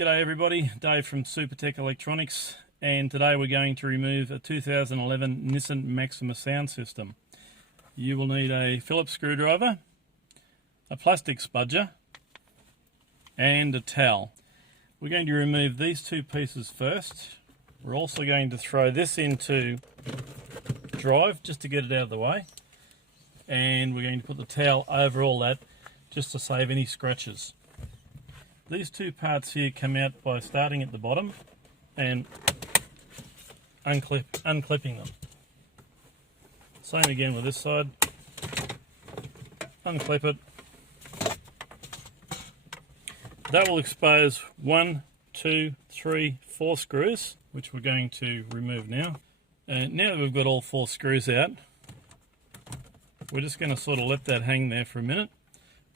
G'day everybody, Dave from Supertech Electronics, and today we're going to remove a 2011 Nissan Maxima sound system. You will need a Phillips screwdriver, a plastic spudger, and a towel. We're going to remove these two pieces first. We're also going to throw this into drive just to get it out of the way, and we're going to put the towel over all that just to save any scratches. These two parts here come out by starting at the bottom and unclipping them. Same again with this side. Unclip it. That will expose 1, 2, 3, 4 screws, which we're going to remove now. And now that we've got all 4 screws out, we're just going to sort of let that hang there for a minute.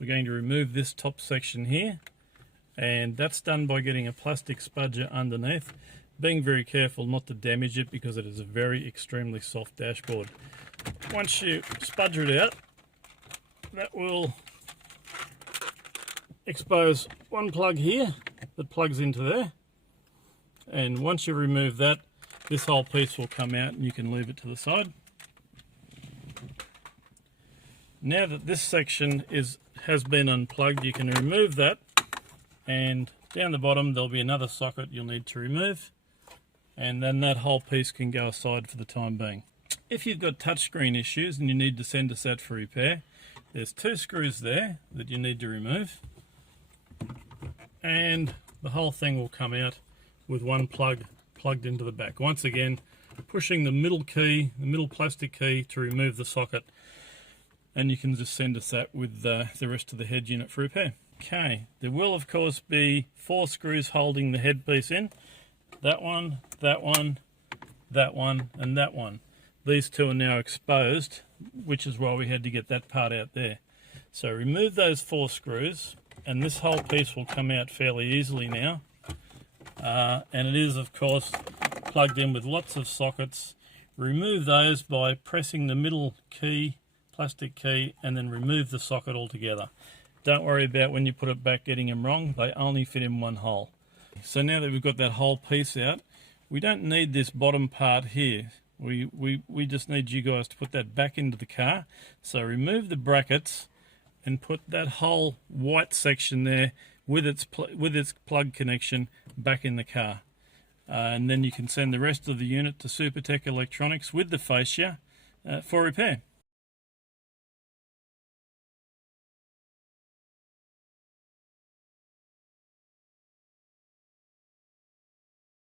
We're going to remove this top section here, and that's done by getting a plastic spudger underneath, being very careful not to damage it because it is a very extremely soft dashboard. Once you spudger it out, that will expose one plug here that plugs into there, and once you remove that, this whole piece will come out and you can leave it to the side. Now that this section has been unplugged, you can remove that, and down the bottom there'll be another socket you'll need to remove, and then that whole piece can go aside for the time being. If you've got touchscreen issues and you need to send us out for repair, there's 2 screws there that you need to remove, and the whole thing will come out with one plug plugged into the back. Once again, pushing the middle key, the middle plastic key, to remove the socket, and you can just send us that with the rest of the head unit for repair. Okay, there will of course be 4 screws holding the headpiece in. That one, that one, that one, and that one. These 2 are now exposed, which is why we had to get that part out there. So remove those 4 screws, and this whole piece will come out fairly easily now. And it is of course plugged in with lots of sockets. Remove those by pressing the middle key, plastic key, and then remove the socket altogether. Don't worry about when you put it back getting them wrong, they only fit in one hole. So now that we've got that whole piece out, we don't need this bottom part here. We just need you guys to put that back into the car. So remove the brackets and put that whole white section there with its plug connection back in the car. And then you can send the rest of the unit to Supertech Electronics with the fascia for repair.